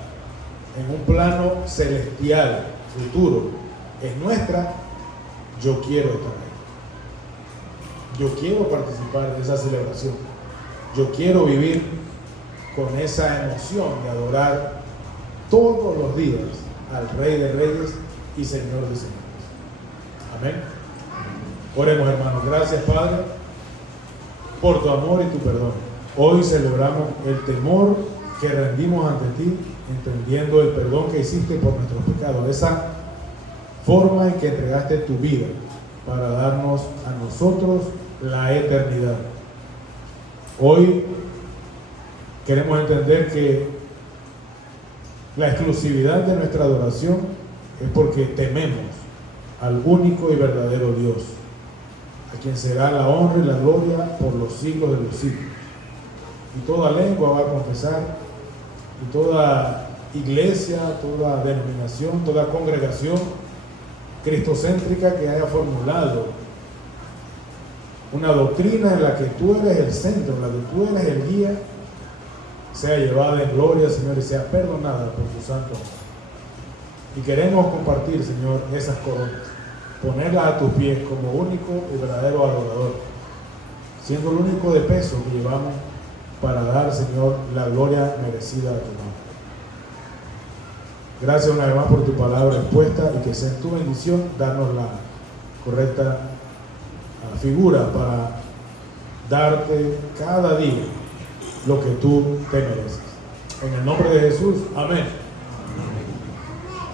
en un plano celestial futuro es nuestra, yo quiero estar ahí. Yo quiero participar de esa celebración. Yo quiero vivir con esa emoción de adorar todos los días al Rey de Reyes y Señor de Señores. Amén. Oremos, hermanos. Gracias, Padre, por tu amor y tu perdón. Hoy celebramos el temor que rendimos ante ti, entendiendo el perdón que hiciste por nuestros pecados, esa forma en que entregaste tu vida para darnos a nosotros la eternidad. Hoy queremos entender que la exclusividad de nuestra adoración es porque tememos al único y verdadero Dios, a quien será la honra y la gloria por los siglos de los siglos. Y toda lengua va a confesar, y toda iglesia, toda denominación, toda congregación cristocéntrica que haya formulado una doctrina en la que tú eres el centro, en la que tú eres el guía, sea llevada en gloria, Señor, y sea perdonada por tu santo amor. Y queremos compartir, Señor, esas coronas, ponerlas a tus pies como único y verdadero adorador, siendo el único de peso que llevamos para dar, Señor, la gloria merecida a tu nombre. Gracias una vez más por tu palabra expuesta y que sea en tu bendición darnos la correcta figura para darte cada día lo que tú te mereces. En el nombre de Jesús, amén.